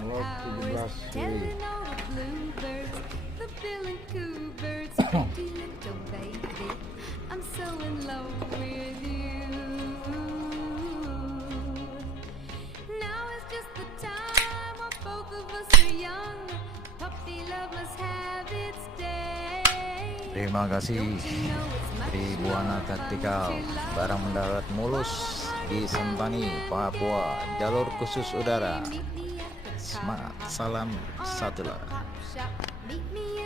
Lot 17 Juli. Terima kasih Tribuana Taktikal, barang mendarat mulus di Sentani, Papua, jalur khusus udara. Semangat, salam satulah.